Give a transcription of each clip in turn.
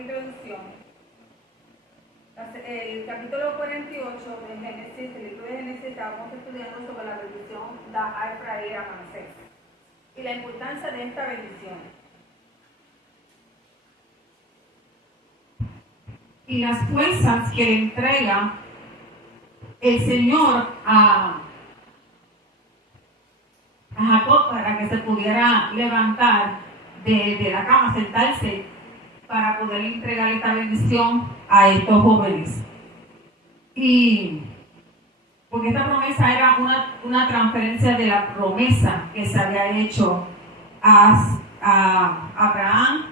introducción. El capítulo 48 de Génesis, el libro de Génesis, estábamos estudiando sobre la bendición da a Efraín a Manasés y la importancia de esta bendición. Y las fuerzas que le entrega el Señor a Jacob para que se pudiera levantar de la cama, sentarse, para poder entregar esta bendición a estos jóvenes. Y porque esta promesa era una transferencia de la promesa que se había hecho a Abraham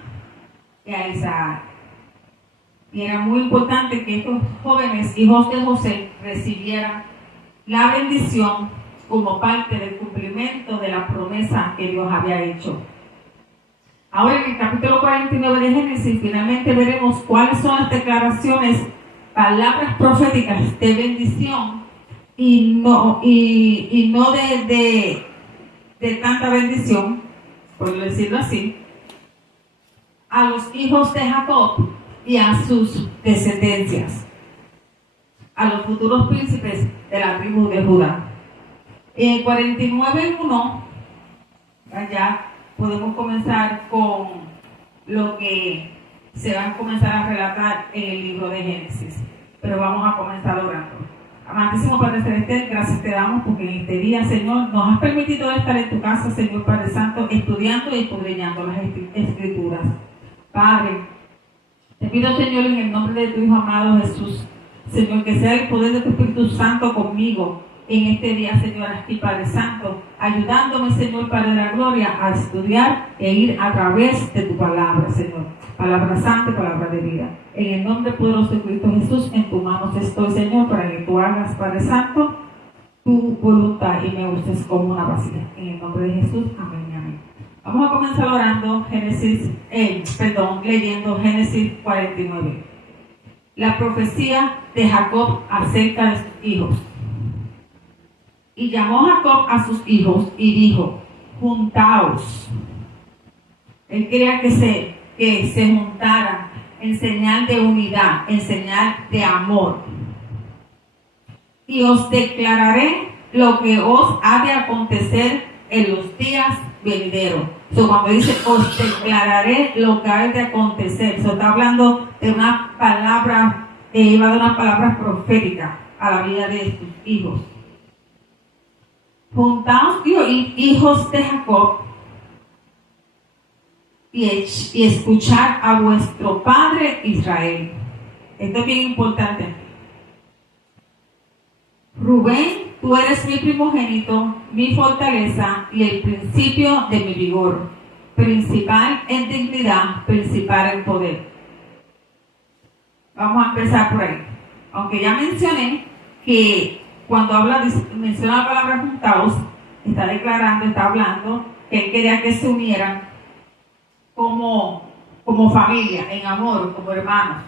y a Isaac. Y era muy importante que estos jóvenes, hijos de José, recibieran la bendición como parte del cumplimiento de la promesa que Dios había hecho. Ahora en el capítulo 49 de Génesis finalmente veremos cuáles son las declaraciones, palabras proféticas de bendición y no de tanta bendición, por decirlo así, a los hijos de Jacob y a sus descendencias, a los futuros príncipes de la tribu de Judá. En 49:1 allá podemos comenzar con lo que se va a comenzar a relatar en el libro de Génesis. Pero vamos a comenzar orando. Amantísimo Padre Celestial, gracias te damos porque en este día, Señor, nos has permitido estar en tu casa, Señor Padre Santo, estudiando y escudriñando las Escrituras. Padre, te pido, Señor, en el nombre de tu Hijo amado Jesús, Señor, que sea el poder de tu Espíritu Santo conmigo en este día, Señor, aquí, Padre Santo, ayudándome, Señor, Padre de la gloria, a estudiar e ir a través de tu palabra, Señor. Palabra santa y palabra de vida. En el nombre poderoso de Cristo Jesús, en tus manos estoy, Señor, para que tú hagas, Padre Santo, tu voluntad y me uses como una vasija. En el nombre de Jesús, amén y amén. Vamos a comenzar orando leyendo Génesis 49. La profecía de Jacob acerca de sus hijos. Y llamó Jacob a sus hijos y dijo: juntaos. Él quería que se juntaran en señal de unidad, en señal de amor. Y os declararé lo que os ha de acontecer en los días venideros. Cuando dice os declararé lo que ha de acontecer, está hablando de una palabra, iba de una palabra profética a la vida de sus hijos. Juntaos, hijos de Jacob, y escuchar a vuestro padre Israel. Esto es bien importante. Rubén, tú eres mi primogénito, mi fortaleza y el principio de mi vigor, principal en dignidad, principal en poder. Vamos a empezar por ahí. Aunque ya mencioné que cuando menciona la palabra juntaos, está hablando que él quería que se unieran como familia, en amor, como hermanos.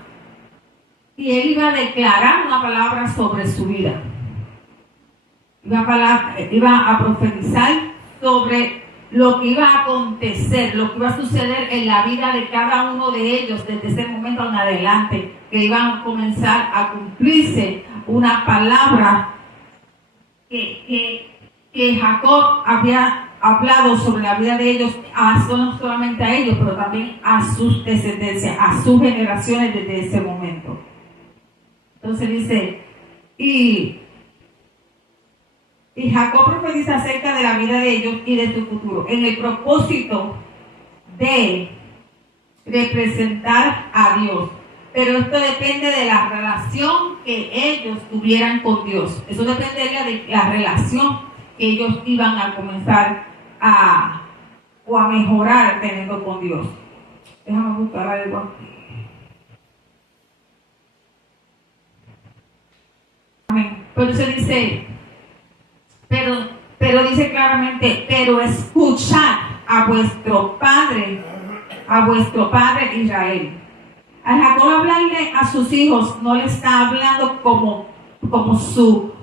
Y él iba a declarar una palabra sobre su vida. Iba a profetizar sobre lo que iba a acontecer, lo que iba a suceder en la vida de cada uno de ellos desde ese momento en adelante, que iban a comenzar a cumplirse una palabra que Jacob había hablado sobre la vida de ellos, no solamente a ellos, pero también a sus descendencias, a sus generaciones desde ese momento. Entonces dice, y Jacob profetiza acerca de la vida de ellos y de su futuro, en el propósito de representar a Dios. Pero esto depende de la relación que ellos tuvieran con Dios. Eso dependería de la relación que ellos iban a comenzar a mejorar teniendo con Dios. Déjame buscar algo aquí. Amén. Pero se dice, pero dice claramente, pero escuchad a vuestro padre Israel. Al Jacob hablarle a sus hijos, no le está hablando como su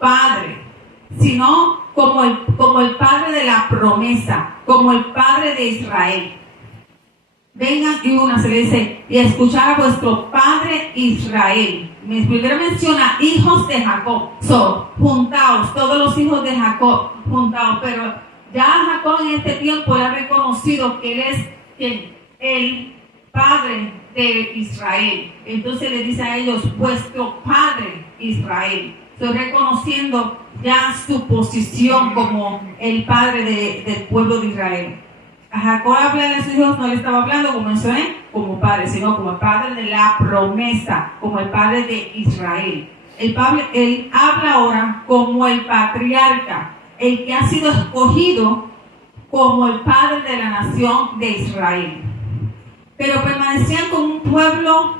padre, sino como el padre de la promesa, como el padre de Israel. vengan y únanse, le dice, y escuchar a vuestro padre Israel. Primero menciona hijos de Jacob, juntaos, todos los hijos de Jacob, juntaos, pero ya Jacob en este tiempo ha reconocido que él es el padre de Israel. Entonces le dice a ellos, vuestro padre Israel. Estoy reconociendo ya su posición como el padre del pueblo de Israel. A Jacob habla de sus hijos, no le estaba hablando, como mencioné, como padre, sino como el padre de la promesa, como el padre de Israel. Él habla ahora como el patriarca, el que ha sido escogido como el padre de la nación de Israel. Pero permanecían como un pueblo,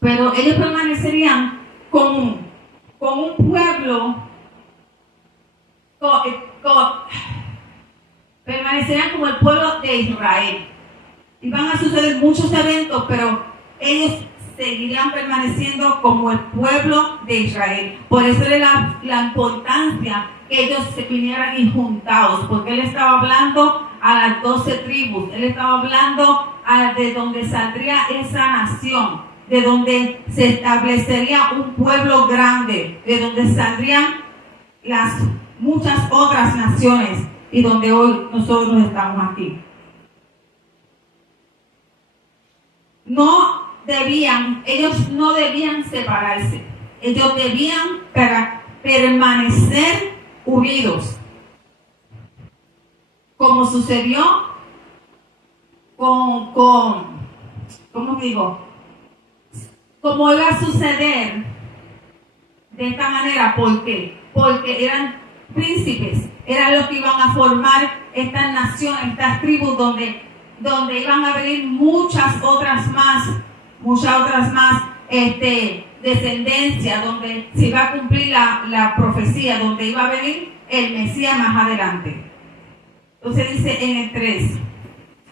pero ellos permanecerían con un pueblo, permanecerán como el pueblo de Israel. Y van a suceder muchos eventos, pero ellos seguirían permaneciendo como el pueblo de Israel. Por eso es la importancia que ellos se vinieran y juntados, porque él estaba hablando a las 12 tribus, él estaba hablando de donde saldría esa nación, de donde se establecería un pueblo grande, de donde saldrían las muchas otras naciones, y donde hoy nosotros estamos aquí. Ellos no debían separarse, ellos debían permanecer unidos, como sucedió ¿cómo digo? Como iba a suceder de esta manera. ¿Por qué? Porque eran príncipes, eran los que iban a formar estas naciones, estas tribus, donde iban a venir muchas otras más descendencia, donde se iba a cumplir la profecía, donde iba a venir el Mesías más adelante. Entonces dice en el 3,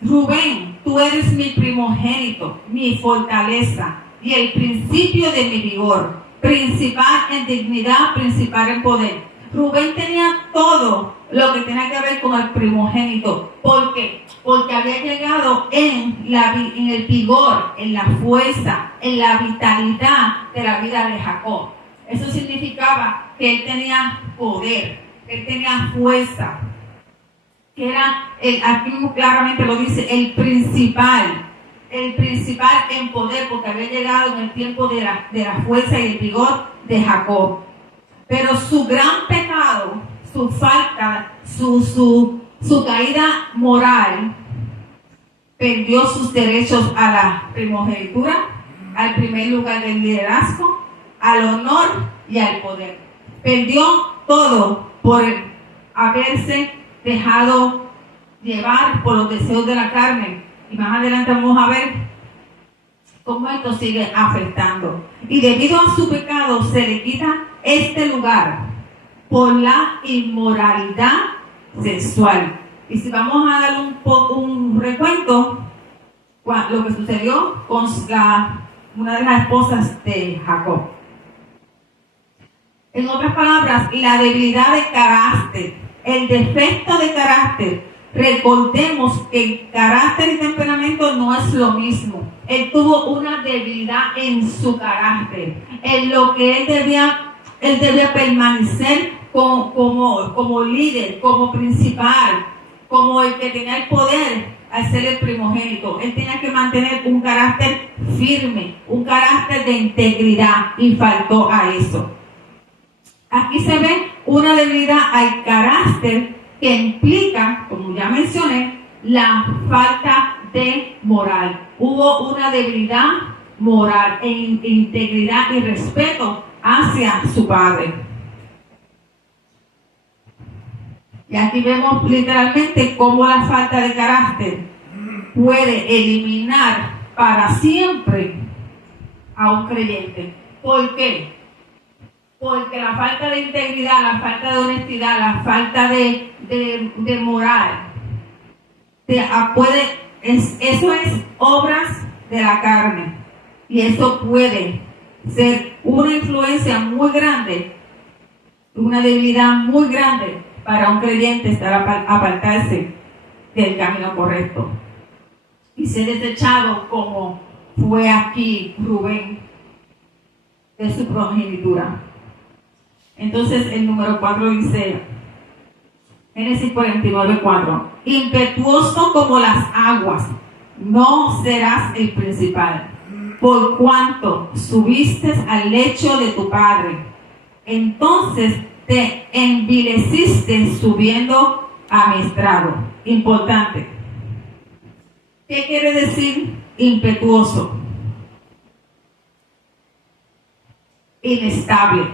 Rubén, tú eres mi primogénito, mi fortaleza y el principio de mi vigor, principal en dignidad, principal en poder. Rubén tenía todo lo que tenía que ver con el primogénito. ¿Por qué? Porque había llegado en el vigor, en la fuerza, en la vitalidad de la vida de Jacob. Eso significaba que él tenía poder, que él tenía fuerza, que era, aquí claramente lo dice, el principal en poder, porque había llegado en el tiempo de la fuerza y el vigor de Jacob. Pero su gran pecado, su falta, su caída moral, perdió sus derechos a la primogenitura, al primer lugar del liderazgo, al honor y al poder. Perdió todo por haberse dejado llevar por los deseos de la carne. Y más adelante vamos a ver cómo esto sigue afectando. Y debido a su pecado se le quita este lugar por la inmoralidad sexual. Y si vamos a dar un recuento, lo que sucedió con una de las esposas de Jacob. En otras palabras, la debilidad de carácter, el defecto de carácter. Recordemos que carácter y temperamento no es lo mismo. Él tuvo una debilidad en su carácter, en lo que él debía permanecer como líder, como principal, como el que tenía el poder al ser el primogénito. Él tenía que mantener un carácter firme, un carácter de integridad, y faltó a eso. Aquí se ve una debilidad al carácter que implica, como ya mencioné, la falta de moral. Hubo una debilidad moral e integridad y respeto hacia su padre. Y aquí vemos literalmente cómo la falta de carácter puede eliminar para siempre a un creyente. ¿Por qué? Porque la falta de integridad, la falta de honestidad, la falta de moral, eso es obras de la carne. Y eso puede ser una influencia muy grande, una debilidad muy grande para un creyente estar apartarse del camino correcto. y ser desechado como fue aquí Rubén de su progenitura. Entonces el número 4 dice, Génesis 49:4, impetuoso como las aguas, no serás el principal, por cuanto subiste al lecho de tu padre. Entonces te envileciste subiendo a mi estrado. Importante. ¿Qué quiere decir impetuoso? Inestable.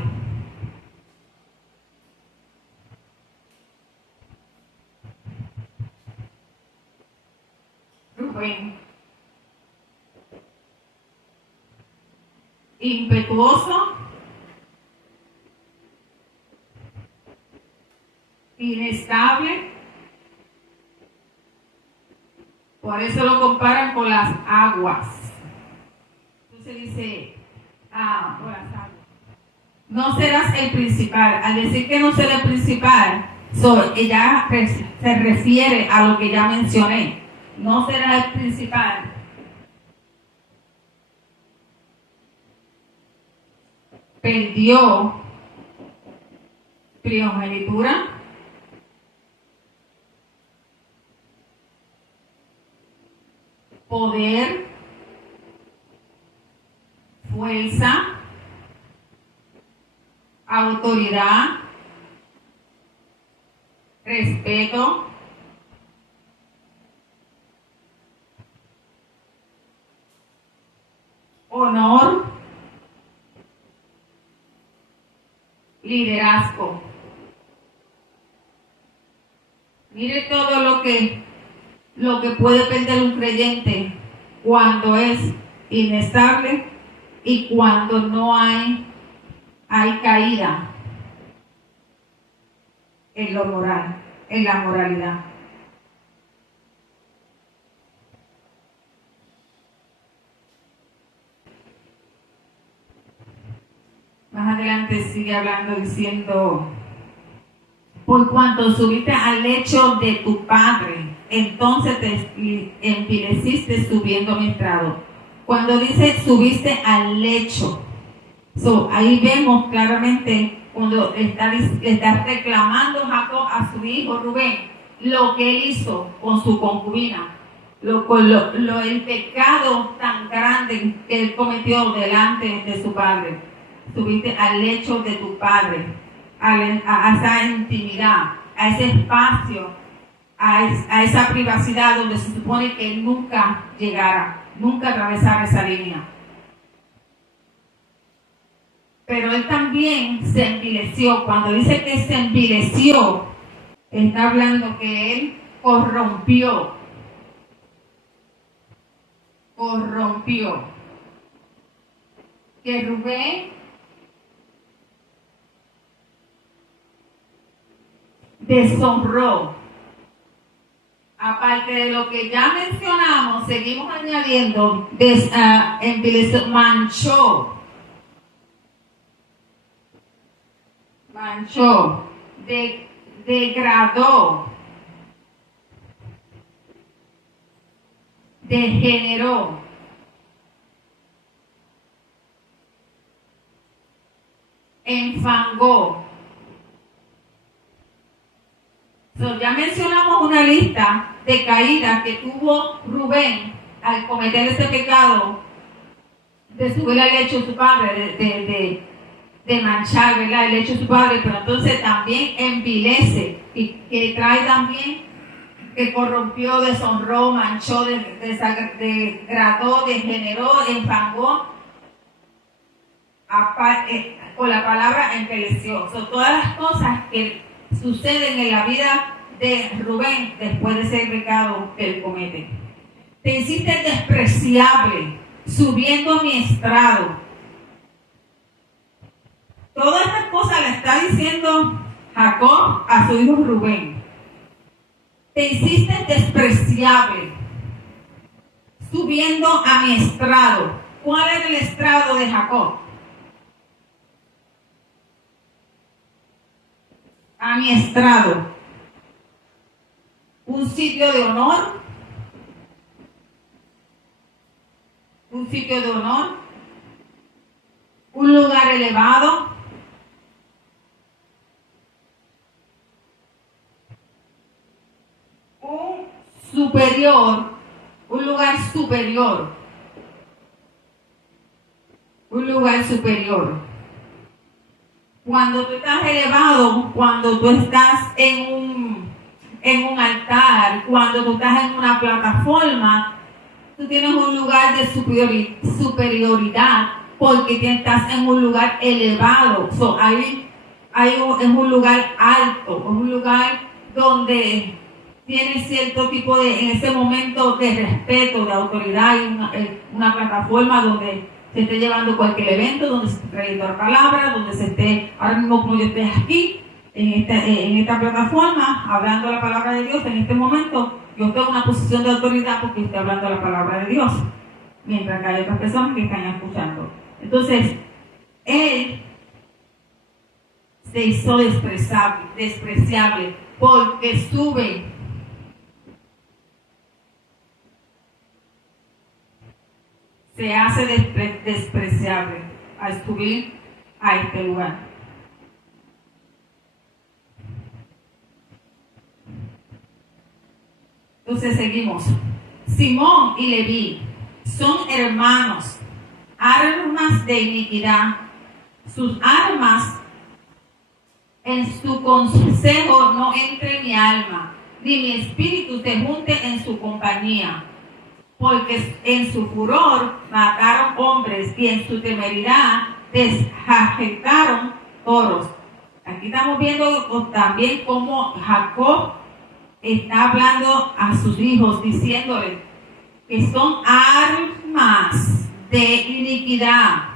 Rubén. Impetuoso, inestable. Por eso lo comparan con las aguas. Entonces dice, con las aguas. No serás el principal. Al decir que no será el principal, ella se refiere a lo que ya mencioné. No será el principal. Perdió primogenitura, poder, fuerza, autoridad, respeto, honor, liderazgo. Mire todo lo que puede perder un creyente cuando es inestable y cuando no hay caída en lo moral, en la moralidad. Más adelante sigue hablando diciendo, por cuanto subiste al lecho de tu padre, entonces te envileciste subiendo mi estrado. Cuando dice subiste al lecho, ahí vemos claramente cuando está reclamando Jacob a su hijo Rubén lo que él hizo con su concubina, el pecado tan grande que él cometió delante de su padre. Subiste al lecho de tu padre, a esa intimidad, a ese espacio, a esa privacidad donde se supone que él nunca llegara, nunca atravesara esa línea. Pero él también se envileció. Cuando dice que se envileció, está hablando que él corrompió. Que Rubén deshonró. Aparte de lo que ya mencionamos, seguimos añadiendo, envileció, manchó, degradó, degeneró, enfangó. Ya mencionamos una lista de caídas que tuvo Rubén al cometer ese pecado de subir al lecho de su padre, de manchar, ¿verdad? El lecho de su padre, pero entonces también envilece y que trae también que corrompió, deshonró, manchó, degradó, degeneró, enfangó, con la palabra enveleció. Son todas las cosas que suceden en la vida de Rubén después de ese pecado que él comete. Te hiciste despreciable, subiendo a mi estrado. Todas estas cosas le está diciendo Jacob a su hijo Rubén. Te hiciste despreciable, subiendo a mi estrado. ¿Cuál era el estrado de Jacob? A mi estrado. Un sitio de honor, un sitio de honor, un lugar elevado, un superior, un lugar superior, un lugar superior. Cuando tú estás elevado, cuando tú estás en un altar, cuando tú estás en una plataforma, tú tienes un lugar de superioridad porque estás en un lugar elevado. Es un lugar alto, es un lugar donde tienes cierto tipo de, en ese momento, de respeto, de autoridad, y una plataforma donde se esté llevando cualquier evento, donde se esté trayendo la palabra, donde se esté, ahora mismo como yo estoy aquí, en esta plataforma, hablando la palabra de Dios, en este momento, yo estoy en una posición de autoridad porque estoy hablando la palabra de Dios, mientras que hay otras personas que están escuchando. Entonces, él se hizo despreciable porque sube. Se hace despreciable al subir a este lugar. Entonces seguimos. Simón y Leví son hermanos, armas de iniquidad. Sus armas, en su consejo no entre mi alma, ni mi espíritu se junte en su compañía. Porque en su furor mataron hombres y en su temeridad desajetaron toros. Aquí estamos viendo también cómo Jacob está hablando a sus hijos, diciéndoles que son armas de iniquidad,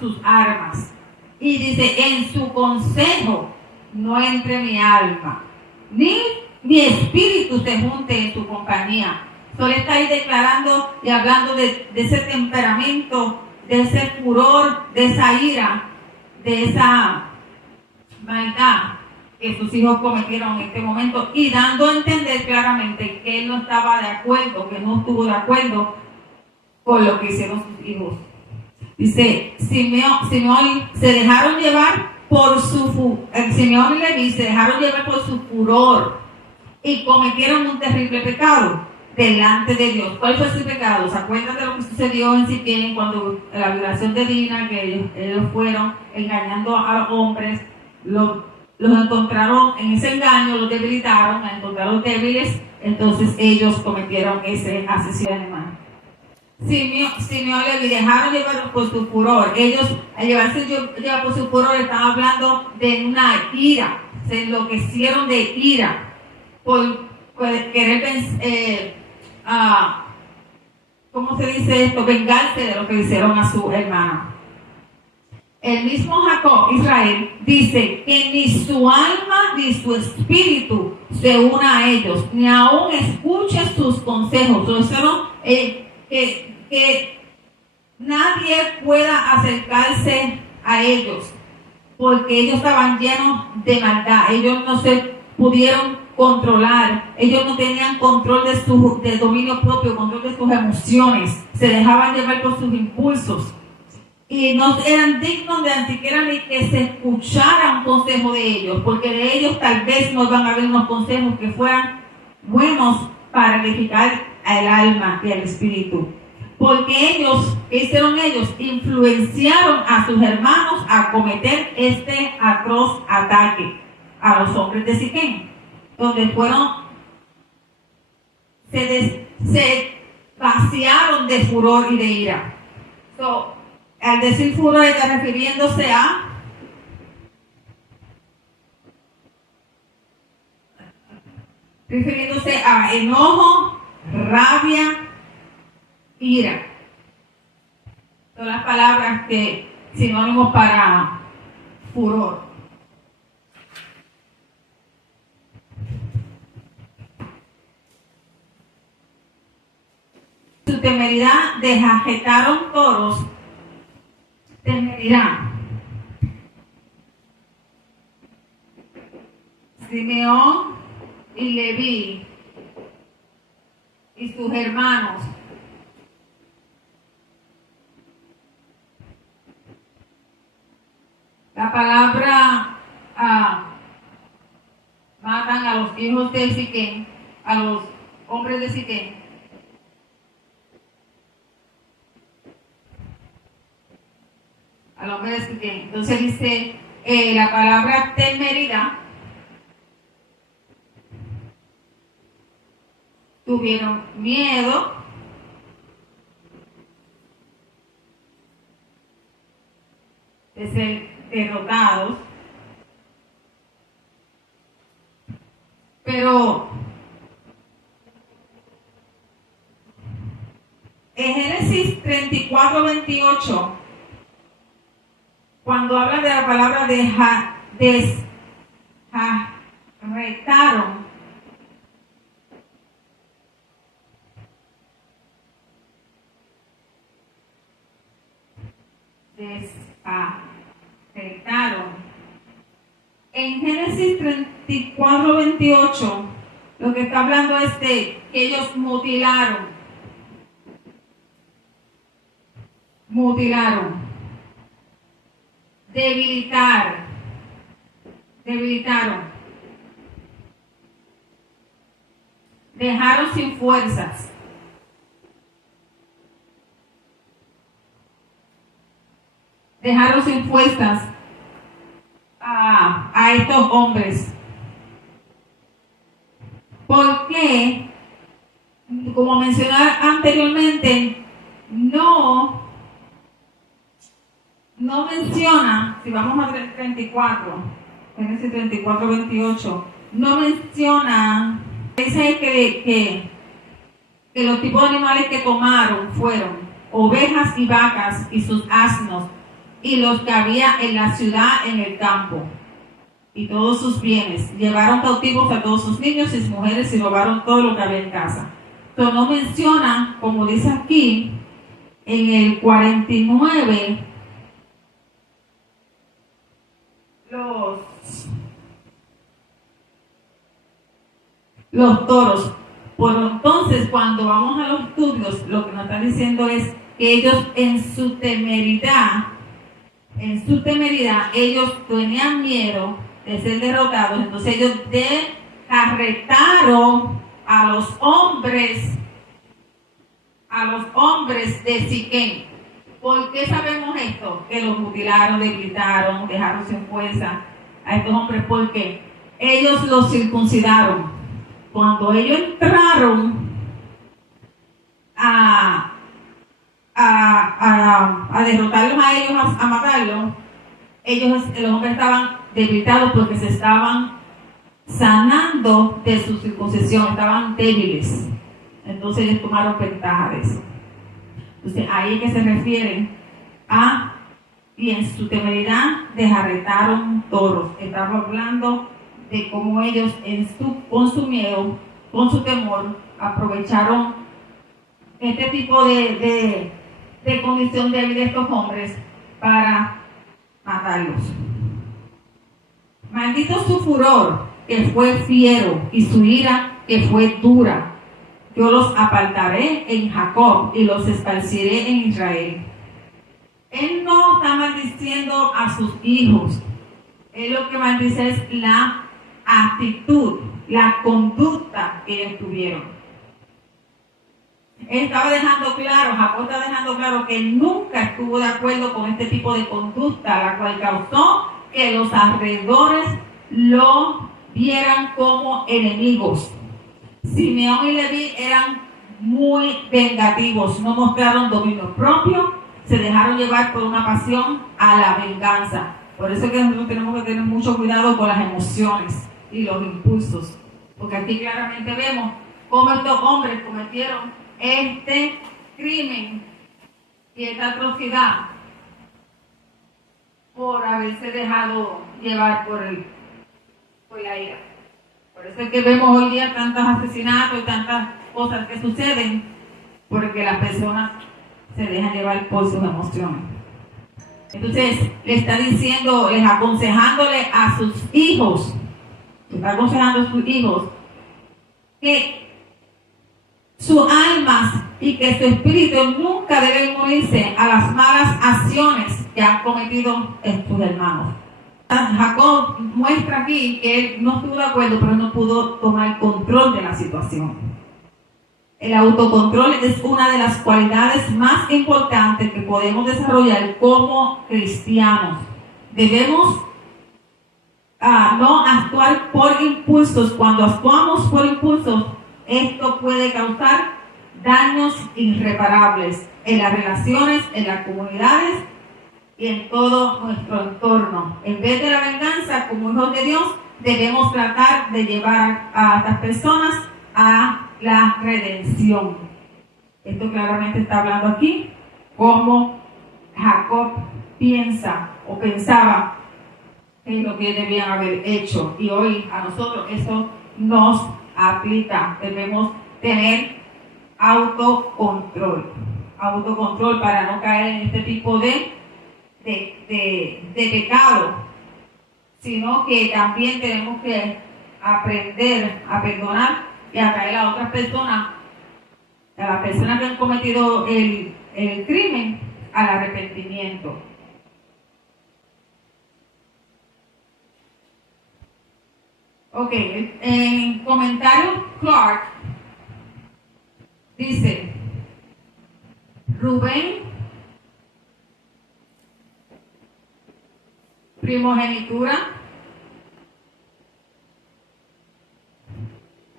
sus armas. Y dice, en su consejo no entre mi alma, ni mi espíritu se junte en su compañía. Solo está ahí declarando y hablando de ese temperamento, de ese furor, de esa ira, de esa maldad que sus hijos cometieron en este momento, y dando a entender claramente que él no estaba de acuerdo, que no estuvo de acuerdo con lo que hicieron sus hijos. Dice, Simeón se dejaron llevar por Simeón y Leví se dejaron llevar por su furor y cometieron un terrible pecado delante de Dios. ¿Cuál fue ese pecado? ¿Se acuerdan de lo que sucedió en Siquem cuando la violación de Dina, que ellos fueron engañando a los hombres, los encontraron en ese engaño, los debilitaron, encontraron débiles, entonces ellos cometieron ese asesinato de animal. Simeón y Leví dejaron llevar por su furor. Ellos, al llevarse llevar por su furor, estaban hablando de una ira, se enloquecieron de ira por querer ¿cómo se dice esto? Vengarse de lo que hicieron a su hermano. El mismo Jacob, Israel, dice que ni su alma ni su espíritu se una a ellos, ni aún escuche sus consejos. O sea, ¿no? Que nadie pueda acercarse a ellos, porque ellos estaban llenos de maldad. Ellos no se pudieron controlar, ellos no tenían control de dominio propio, control de sus emociones, se dejaban llevar por sus impulsos y no eran dignos de ni siquiera ni que se escuchara un consejo de ellos, porque de ellos tal vez no iban a haber unos consejos que fueran buenos para edificar al alma y al espíritu. Porque ellos, ¿qué hicieron ellos? Influenciaron a sus hermanos a cometer este atroz ataque a los hombres de Siquem, donde se vaciaron de furor y de ira. Al decir furor está refiriéndose a enojo, rabia, ira. Son las palabras que sinónimos para furor. Su temeridad desajetaron toros. Temeridad. Simeón y Leví y sus hermanos matan a los hijos de Siquén, a los hombres de Siquén. Al hombre de Siquén. Entonces dice la palabra temeridad. Tuvieron miedo. De ser derrotados. Pero en Génesis 34:28, cuando habla de la palabra desarretaron, en Génesis 34:28, lo que está hablando es de que ellos mutilaron, debilitaron, dejaron sin fuerzas. Dejaron sin fuerzas a estos hombres. Porque, como mencioné anteriormente, no menciona, si vamos a 34, Génesis 34:28, no menciona, dice que los tipos de animales que tomaron fueron ovejas y vacas y sus asnos, y los que había en la ciudad, en el campo, y todos sus bienes. Llevaron cautivos a todos sus niños y sus mujeres y robaron todo lo que había en casa. Pero no menciona, como dice aquí, en el 49, los toros. Por entonces, cuando vamos a los estudios, lo que nos están diciendo es que ellos en su temeridad, ellos tenían miedo de ser derrotados. Entonces ellos desarretaron a los hombres de Siquén. ¿Por qué sabemos esto? Que los mutilaron, debilitaron, dejaron sin fuerza a estos hombres, porque ellos los circuncidaron. Cuando ellos entraron a derrotarlos a ellos, a matarlos, los hombres estaban debilitados porque se estaban sanando de su circuncisión, estaban débiles. Entonces ellos tomaron ventaja de eso. Entonces ahí es que se refiere a, y en su temeridad desarretaron toros. Estamos hablando de cómo ellos con su miedo, con su temor, aprovecharon este tipo de condición débil de estos hombres para matarlos. Maldito su furor, que fue fiero, y su ira, que fue dura. Yo los apartaré en Jacob y los esparciré en Israel. Él no está maldiciendo a sus hijos. Él lo que maldice es la actitud, la conducta que ellos tuvieron. Él estaba dejando claro, Jacob está dejando claro que nunca estuvo de acuerdo con este tipo de conducta, la cual causó que los alrededores lo vieran como enemigos. Simeón y Leví eran muy vengativos, no mostraron dominio propio, se dejaron llevar por una pasión a la venganza. Por eso es que nosotros tenemos que tener mucho cuidado con las emociones y los impulsos, porque aquí claramente vemos cómo estos hombres cometieron este crimen y esta atrocidad por haberse dejado llevar por la ira. Por eso es que vemos hoy día tantos asesinatos y tantas cosas que suceden, porque las personas se dejan llevar por sus emociones. Entonces, le está diciendo, les aconsejándole a sus hijos, que sus almas y que su espíritu nunca deben unirse a las malas acciones que han cometido estos hermanos. Jacob muestra aquí que él no estuvo de acuerdo, pero no pudo tomar control de la situación. El autocontrol es una de las cualidades más importantes que podemos desarrollar como cristianos. Debemos no actuar por impulsos. Cuando actuamos por impulsos, esto puede causar daños irreparables en las relaciones, en las comunidades y en todo nuestro entorno. En vez de la venganza, como hijos de Dios, debemos tratar de llevar a estas personas a la redención. Esto claramente está hablando aquí cómo Jacob piensa o pensaba en lo que debían haber hecho, y hoy a nosotros eso nos aplica. Debemos tener autocontrol para no caer en este tipo de pecado, sino que también tenemos que aprender a perdonar y a traer a otras personas, a las personas que han cometido el crimen, al arrepentimiento. Ok, en comentario Clark dice: Rubén, primogenitura,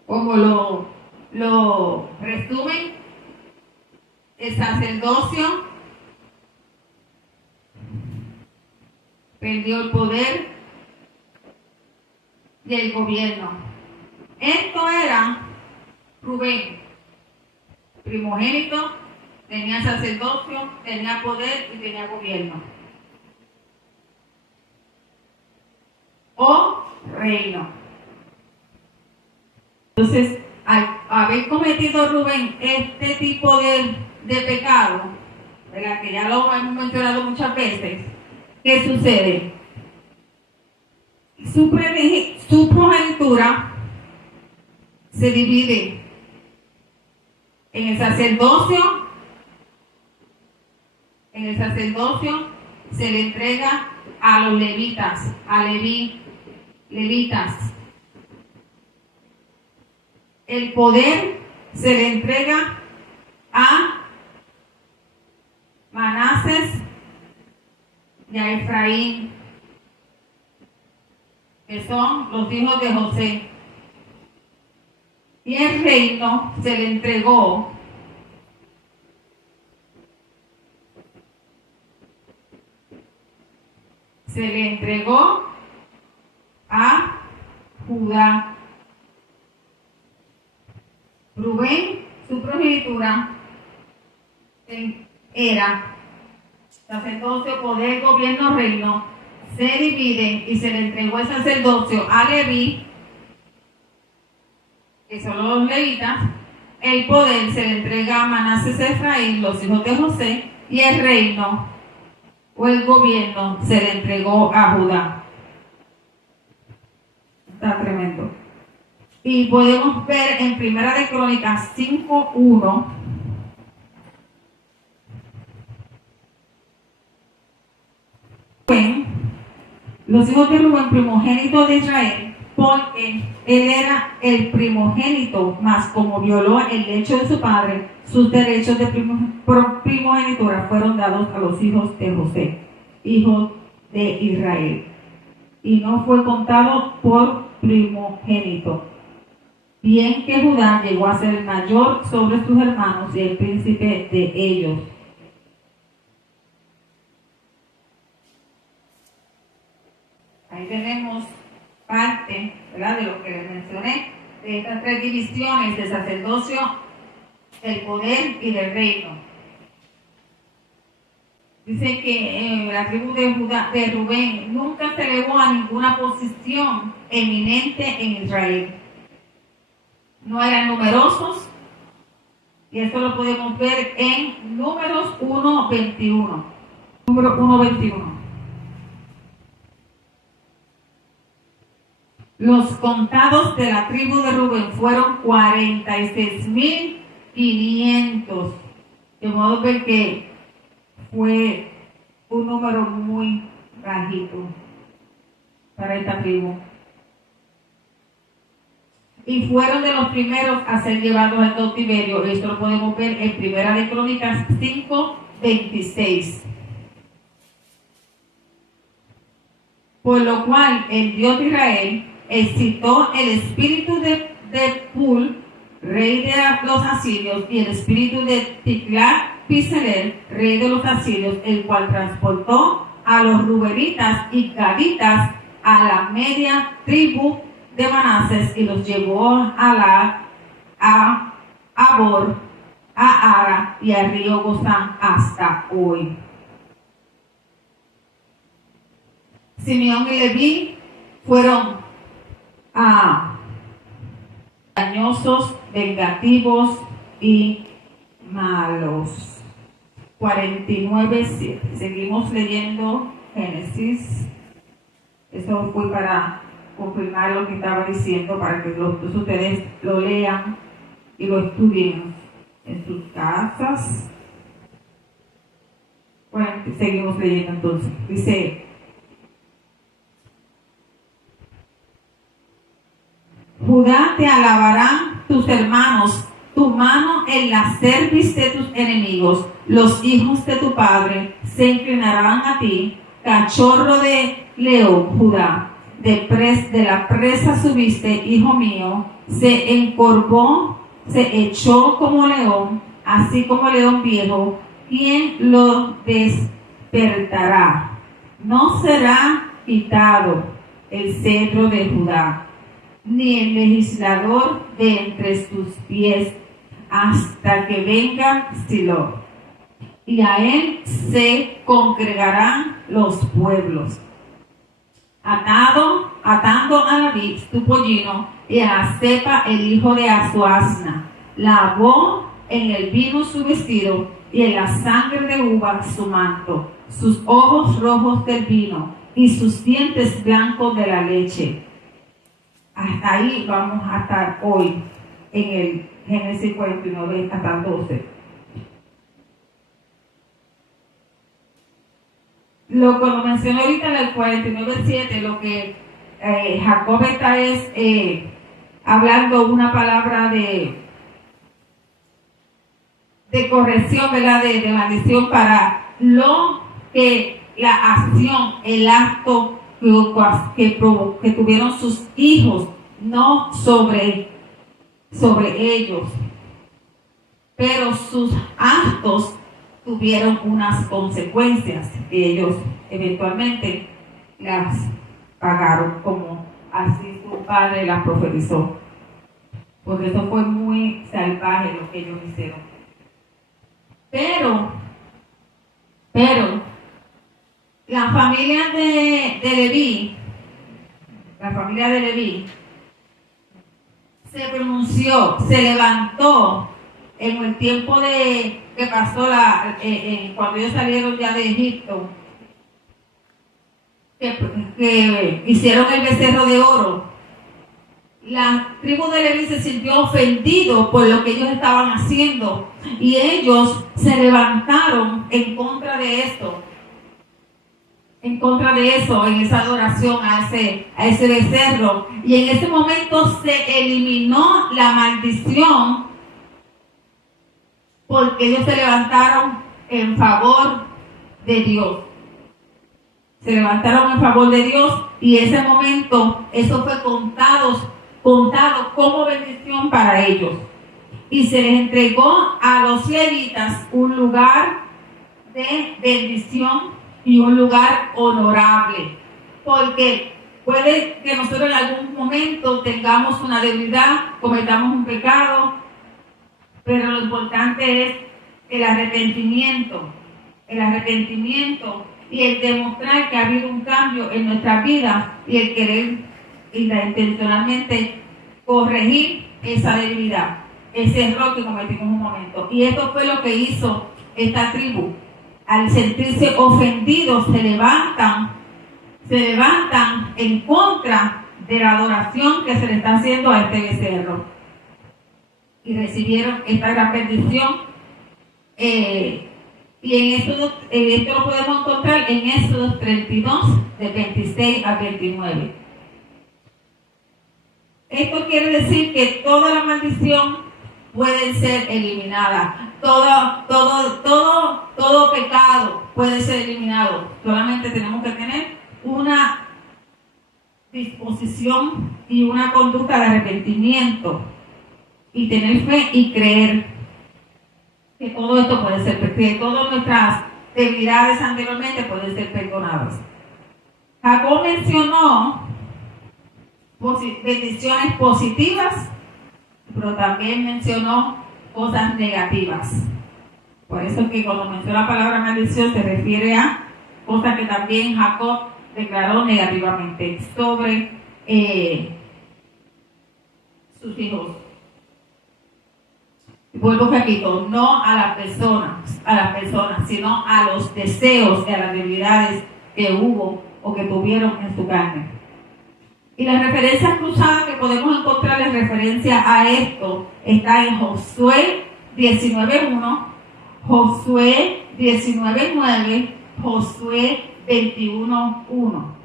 como lo resumen, el sacerdocio, perdió el poder y el gobierno. Esto era Rubén, primogénito, tenía sacerdocio, tenía poder y tenía gobierno o reino. Entonces, al haber cometido Rubén este tipo de pecado, ¿verdad?, que ya lo hemos mencionado muchas veces, ¿qué sucede? Su progenitura se divide en el sacerdocio. En el sacerdocio se le entrega a los levitas, levitas. El poder se le entrega a Manases y a Efraín, que son los hijos de José. Y el reino se le entregó a Judá. Rubén, su progenitura era sacerdocio, poder, gobierno, reino. Se dividen y se le entregó el sacerdocio a Leví, que son los levitas. El poder se le entrega a Manases y Efraín, los hijos de José, y el reino o el gobierno se le entregó a Judá. Está tremendo. Y podemos ver en Primera de Crónicas 5:1. Los hijos de Rubén, primogénito de Israel, porque él era el primogénito, mas como violó el lecho de su padre, sus derechos de primogenitura fueron dados a los hijos de José, hijos de Israel, y no fue contado por primogénito. Bien que Judá llegó a ser el mayor sobre sus hermanos y el príncipe de ellos. Ahí tenemos parte, ¿verdad?, de lo que les mencioné, de estas tres divisiones de sacerdocio, del poder y del reino. Dice que la tribu de Rubén nunca se elevó a ninguna posición eminente en Israel. No eran numerosos, y esto lo podemos ver en Números 1:21. Número 1:21. Los contados de la tribu de Rubén fueron 46,500. De modo que fue un número muy bajito. para esta tribu. Y fueron de los primeros a ser llevados al cautiverio. Esto lo podemos ver en Primera de Crónicas 5:26. Por lo cual el Dios de Israel excitó el espíritu de Pul, rey de los asirios, y el espíritu de Tiglat-Pileser, rey de los asirios, el cual transportó a los rubenitas y gaditas a la media tribu de Manases y los llevó a Abor, a Ara y al río Gozán hasta hoy. Simeón y Leví fueron dañosos, vengativos y malos. 49:7. Seguimos leyendo Génesis. Eso fue para confirmar lo que estaba diciendo, para que todos ustedes lo lean y lo estudien en sus casas. Bueno, seguimos leyendo entonces. Dice: Judá, te alabarán tus hermanos, tu mano en la cerviz de tus enemigos. Los hijos de tu padre se inclinarán a ti. Cachorro de león, Judá, de la presa subiste, hijo mío. Se encorvó, se echó como león, así como león viejo. ¿Quién lo despertará? No será quitado el cetro de Judá, ni el legislador de entre tus pies, hasta que venga Silo, y a él se congregarán los pueblos. Atando a David tu pollino, y a Cepa el hijo de Azuasna, lavó en el vino su vestido, y en la sangre de uva su manto, sus ojos rojos del vino, y sus dientes blancos de la leche. Hasta ahí vamos a estar hoy en el Génesis 49 hasta el 12. Lo que lo mencioné ahorita en el 49:7, lo que Jacob está hablando una palabra de corrección, ¿verdad? De maldición para lo que la acción, el acto que tuvieron sus hijos, no sobre ellos, pero sus actos tuvieron unas consecuencias que ellos eventualmente las pagaron, como así su padre las profetizó, porque eso fue muy salvaje lo que ellos hicieron. Pero la familia de Leví se pronunció, se levantó en el tiempo que pasó cuando ellos salieron ya de Egipto, que hicieron el becerro de oro. La tribu de Leví se sintió ofendido por lo que ellos estaban haciendo, y ellos se levantaron en contra de esto, en esa adoración a ese becerro. Y en ese momento se eliminó la maldición, porque ellos se levantaron en favor de Dios. Se levantaron en favor de Dios, y ese momento eso fue contado como bendición para ellos. Y se les entregó a los levitas un lugar de bendición y un lugar honorable, porque puede que nosotros en algún momento tengamos una debilidad, cometamos un pecado, pero lo importante es el arrepentimiento y el demostrar que ha habido un cambio en nuestra vida, y el querer intencionalmente corregir esa debilidad, ese error que cometimos un momento. Y esto fue lo que hizo esta tribu. Al sentirse ofendidos, se levantan en contra de la adoración que se le está haciendo a este becerro, y recibieron esta gran bendición Y esto lo podemos encontrar en Éxodo 32, de 26 a 29. Esto quiere decir que toda la maldición puede ser eliminada. Todo pecado puede ser eliminado. Solamente tenemos que tener una disposición y una conducta de arrepentimiento y tener fe y creer que todo esto puede ser, que todas nuestras debilidades anteriormente pueden ser perdonadas. Jacob mencionó bendiciones positivas, pero también mencionó cosas negativas. Por eso es que cuando menciona la palabra maldición se refiere a cosas que también Jacob declaró negativamente sobre sus hijos. Vuelvo repito, no a las personas, sino a los deseos y a las debilidades que hubo o que tuvieron en su carne. Y la referencia cruzada que podemos encontrar en referencia a esto está en Josué 19:1, Josué 19:9, Josué 21:1.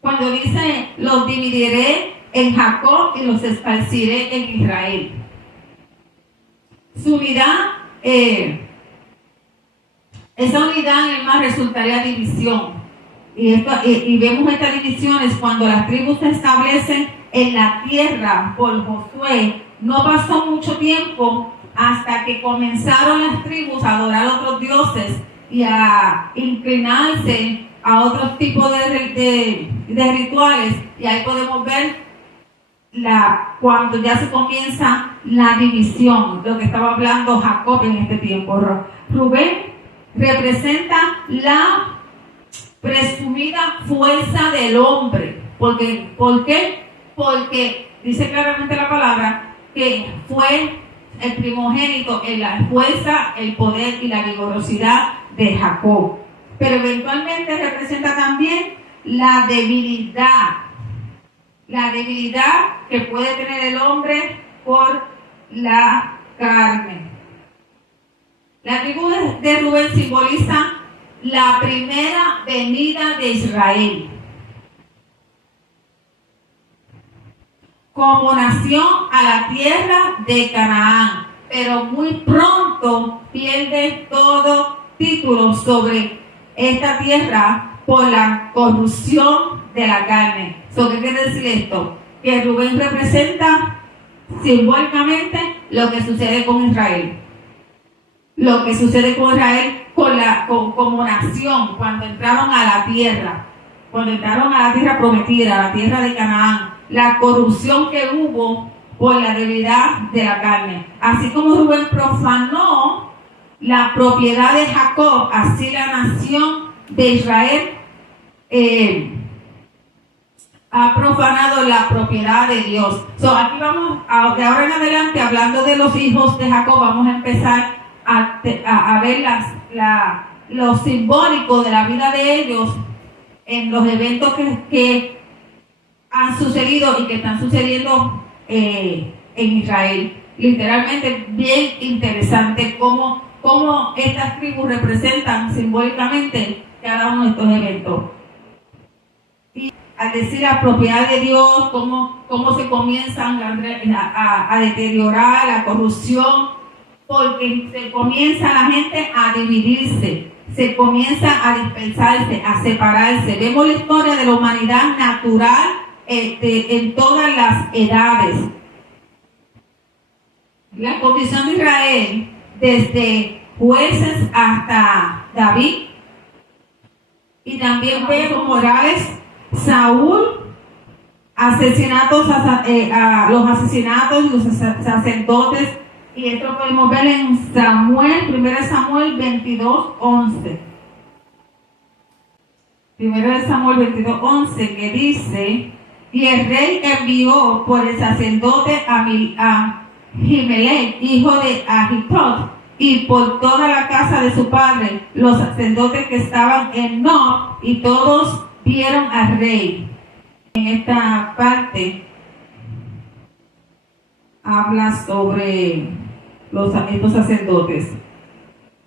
Cuando dice, los dividiré en Jacob y los esparciré en Israel. Su unidad, esa unidad en el mar resultaría división. Y vemos estas divisiones cuando las tribus se establecen en la tierra por Josué. No pasó mucho tiempo hasta que comenzaron las tribus a adorar a otros dioses y a inclinarse a otros tipos de rituales. Y ahí podemos ver cuando ya se comienza la división, lo que estaba hablando Jacob en este tiempo. Rubén representa la presumida fuerza del hombre. ¿Por qué? Porque dice claramente la palabra que fue el primogénito en la fuerza, el poder y la vigorosidad de Jacob. Pero eventualmente representa también la debilidad que puede tener el hombre por la carne. La tribu de Rubén simboliza la primera venida de Israel como nación a la tierra de Canaán, pero muy pronto pierde todo título sobre esta tierra por la corrupción de la carne. ¿Qué quiere decir esto? Que Rubén representa simbólicamente lo que sucede con Israel. Lo que sucede con Israel como nación, cuando entraron a la tierra prometida, a la tierra de Canaán, la corrupción que hubo por la debilidad de la carne. Así como Rubén profanó la propiedad de Jacob, así la nación de Israel ha profanado la propiedad de Dios. Aquí vamos, de ahora en adelante, hablando de los hijos de Jacob, vamos a empezar a ver lo simbólico de la vida de ellos en los eventos que han sucedido y que están sucediendo en Israel. Literalmente bien interesante cómo estas tribus representan simbólicamente cada uno de estos eventos. Y al decir la propiedad de Dios, cómo se comienzan a deteriorar, la corrupción, porque se comienza la gente a dividirse, se comienza a dispersarse, a separarse. Vemos la historia de la humanidad natural en todas las edades. La condición de Israel, desde jueces hasta David, y también vemos Morales, Saúl, los asesinatos y los sacerdotes. Y esto podemos ver en 1 Samuel 22:11. 1 Samuel 22:11, que dice: y el rey envió por el sacerdote a Jimelec, hijo de Ahitub, y por toda la casa de su padre, los sacerdotes que estaban en Nob, y todos vieron al rey. En esta parte habla sobre estos sacerdotes.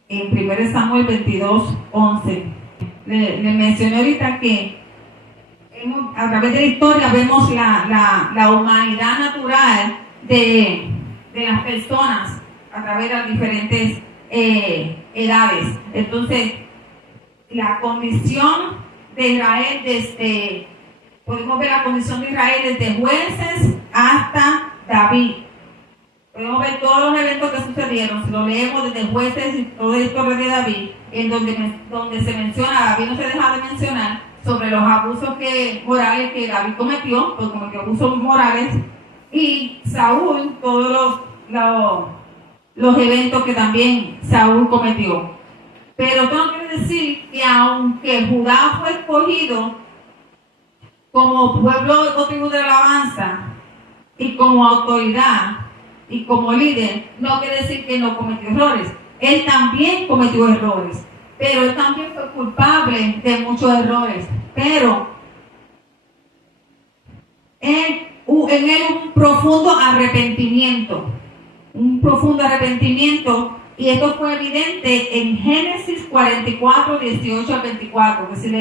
en 1 Samuel 22:11. Le mencioné ahorita que a través de la historia vemos la humanidad natural de las personas a través de las diferentes edades. Entonces, la condición de Israel podemos ver la condición de Israel desde jueces hasta David. Podemos ver todos los eventos que sucedieron, si lo leemos desde jueces y toda la historia de David, en donde se menciona, David no se deja de mencionar, sobre los abusos morales que David cometió, pues cometió abusos morales, y Saúl, todos los eventos que también Saúl cometió. Pero tengo que decir que aunque Judá fue escogido como pueblo o tribu de alabanza y como autoridad y como líder, no quiere decir que no cometió errores. Él también cometió errores, pero él también fue culpable de muchos errores. Pero en él un profundo arrepentimiento, y esto fue evidente en Génesis 44, 18 al 24. Que si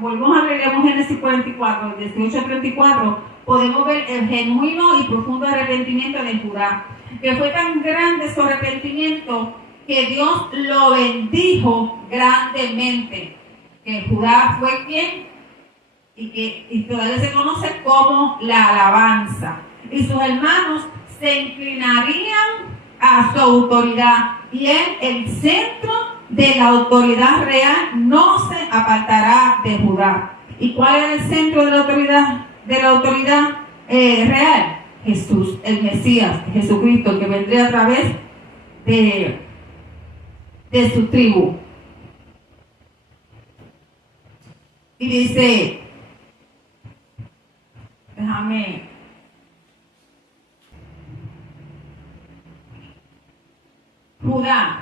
volvemos a leer Génesis 44, 18 al 34, podemos ver el genuino y profundo arrepentimiento de Judá, que fue tan grande su arrepentimiento que Dios lo bendijo grandemente. Que Judá fue quien y todavía se conoce como la alabanza, y sus hermanos se inclinarían a su autoridad, y él, el centro de la autoridad real, no se apartará de Judá. ¿Y cuál era el centro de la autoridad real? Jesús, el Mesías, Jesucristo, que vendría a través de su tribu. Y dice, Judá,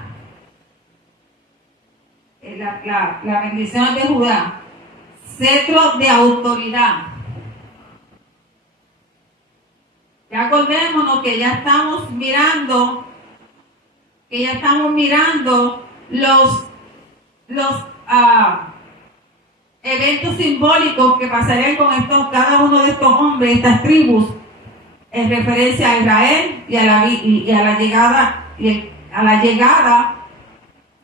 la bendición de Judá, cetro de autoridad. Ya acordémonos que ya estamos mirando los eventos simbólicos que pasarían con cada uno de estos hombres, estas tribus, en referencia a Israel y a la llegada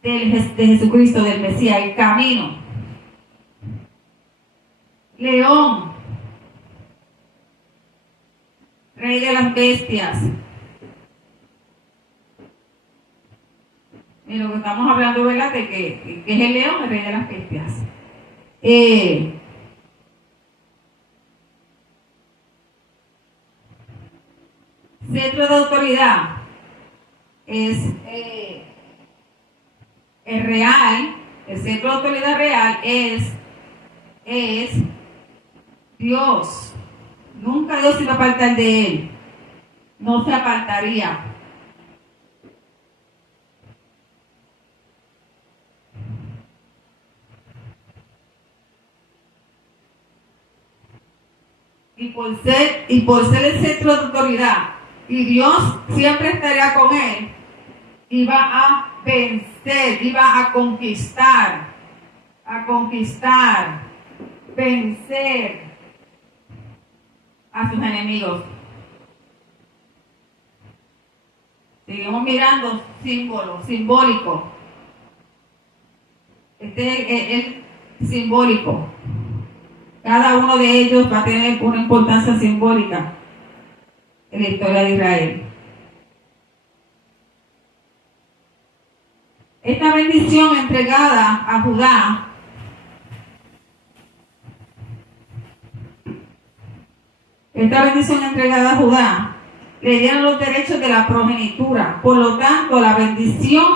de Jesucristo, del Mesías, el camino. León, rey de las bestias. Y lo que estamos hablando, ¿verdad? De que es el león, el rey de las bestias. Centro de autoridad es el real, el centro de autoridad real es Dios. Nunca Dios se iba a apartar de él, no se apartaría. Y por ser el centro de autoridad, y Dios siempre estaría con él, iba a vencer, iba a conquistar, vencer a sus enemigos. Seguimos mirando simbólico. Este es el simbólico. Cada uno de ellos va a tener una importancia simbólica en la historia de Israel. Esta bendición entregada a Judá le dieron los derechos de la progenitura. Por lo tanto, la bendición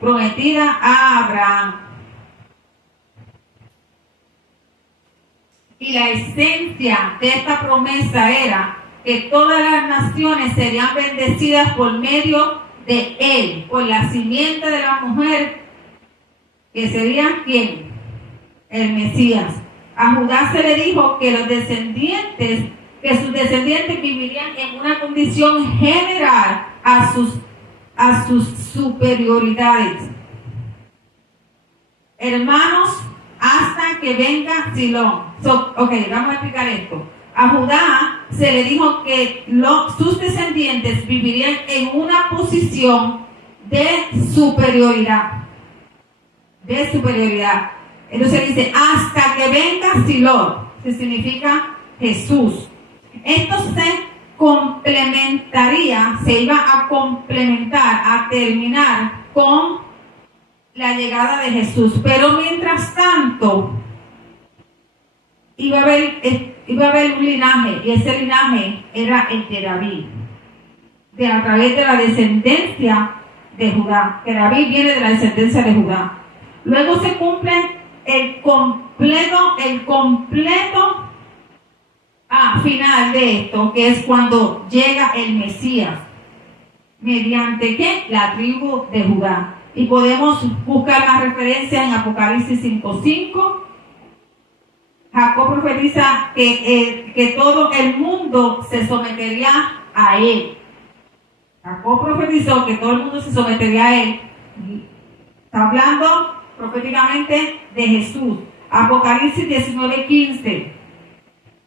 prometida a Abraham. Y la esencia de esta promesa era que todas las naciones serían bendecidas por medio de él, por la simiente de la mujer, que sería ¿quién? El Mesías. A Judá se le dijo que sus descendientes vivirían en una condición general a sus superioridades. hermanos, hasta que venga Silón. Vamos a explicar esto. A Judá se le dijo que sus descendientes vivirían en una posición de superioridad. Entonces dice, hasta que venga Silón, que significa Jesús. Esto se complementaría, se iba a complementar, a terminar con la llegada de Jesús. Pero mientras tanto, iba a haber un linaje, y ese linaje era el de David, a través de la descendencia de Judá, que David viene de la descendencia de Judá. Luego se cumple el completo final de esto, que es cuando llega el Mesías, mediante ¿qué? La tribu de Judá. Y podemos buscar más referencia en Apocalipsis 5:5. Jacob profetiza que todo el mundo se sometería a él. Jacob profetizó que todo el mundo se sometería a él. Está hablando proféticamente de Jesús. Apocalipsis 19:15.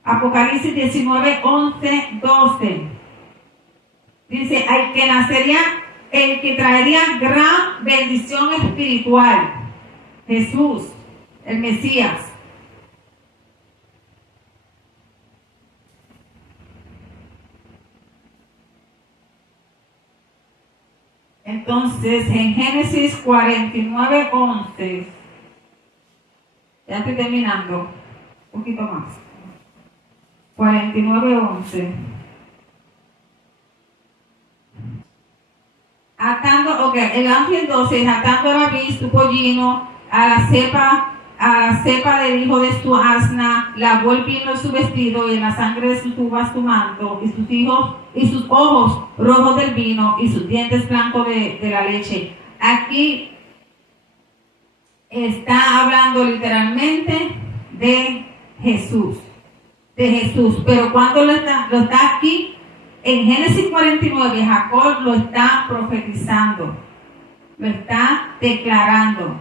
Apocalipsis 19:11-12. Dice, el que traería gran bendición espiritual. Jesús, el Mesías. Entonces, en Génesis 49:11, ya estoy terminando, un poquito más. 49:11. El ángel 12, atando a David su pollino, a la cepa del hijo de su asna, lavó el vino de su vestido y en la sangre de sus uvas su manto, y sus ojos rojos del vino y sus dientes blancos de la leche. Aquí está hablando literalmente de Jesús. Pero cuando lo está aquí, en Génesis 49, Jacob lo está profetizando, lo está declarando.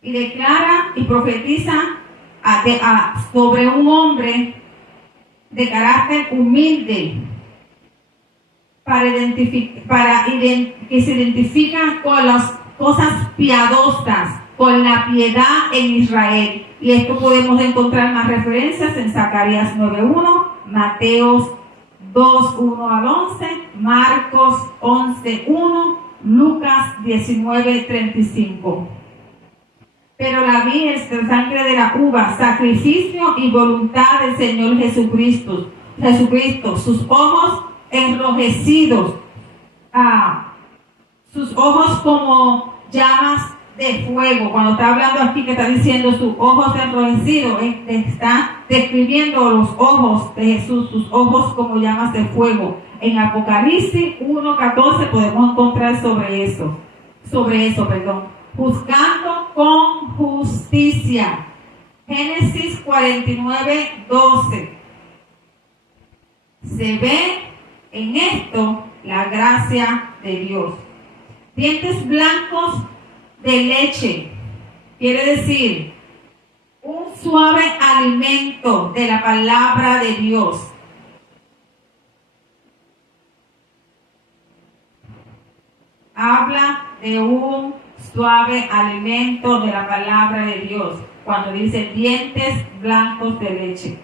Y declara y profetiza sobre un hombre de carácter humilde, que se identifica con las cosas piadosas, con la piedad en Israel. Y esto podemos encontrar más referencias en Zacarías 9:1, Mateos 2:1-11, Marcos 11:1, Lucas 19:35. Pero la vid es la sangre de la uva, sacrificio y voluntad del Señor Jesucristo, sus ojos enrojecidos, sus ojos como llamas de fuego. Cuando está hablando aquí, que está diciendo sus ojos enrojecidos, está describiendo los ojos de Jesús, sus ojos como llamas de fuego. En Apocalipsis 1:14 podemos encontrar sobre eso, juzgando con justicia. Génesis 49:12. Se ve en esto la gracia de Dios. Dientes blancos de leche, quiere decir un suave alimento de la palabra de Dios. Habla de un suave alimento de la palabra de Dios cuando dice dientes blancos de leche.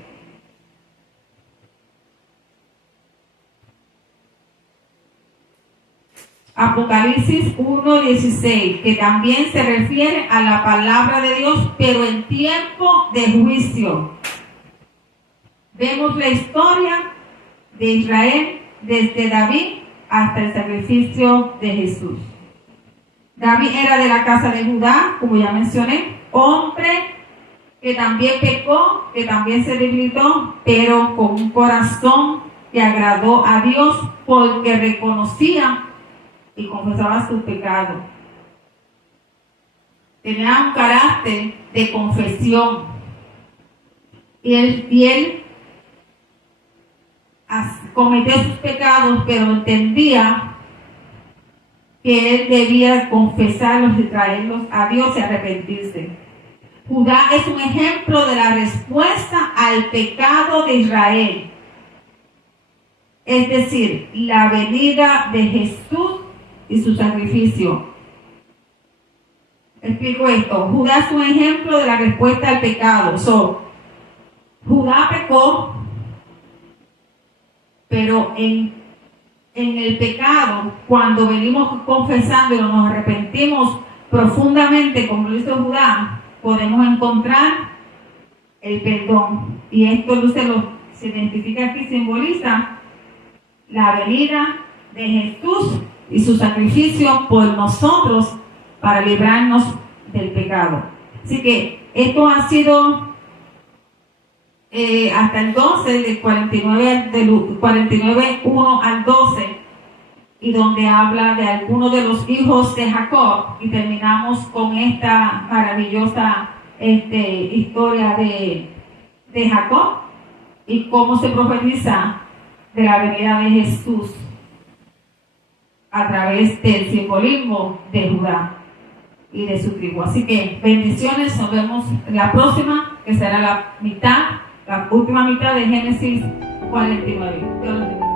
Apocalipsis 1:16, que también se refiere a la palabra de Dios, pero en tiempo de juicio. Vemos la historia de Israel desde David hasta el sacrificio de Jesús. David era de la casa de Judá, como ya mencioné, hombre que también pecó, que también se debilitó, pero con un corazón que agradó a Dios porque reconocía y confesaba su pecado. Tenía un carácter de confesión. Y él cometió sus pecados, pero entendía que él debía confesarlos y traerlos a Dios y arrepentirse. Judá es un ejemplo de la respuesta al pecado de Israel. Es decir, la venida de Jesús y su sacrificio. Explico esto. Judá es un ejemplo de la respuesta al pecado. Judá pecó, pero en el pecado, cuando venimos confesándolo, nos arrepentimos profundamente, como lo hizo Judá, podemos encontrar el perdón. Y esto se identifica aquí, simboliza la venida de Jesús y su sacrificio por nosotros para librarnos del pecado. Así que esto ha sido hasta el 12, del 49:1 al 12, y donde habla de algunos de los hijos de Jacob, y terminamos con esta maravillosa historia de Jacob y cómo se profetiza de la venida de Jesús a través del simbolismo de Judá y de su tribu. Así que bendiciones, nos vemos la próxima, que será la última mitad de Génesis 49. Dios los bendiga.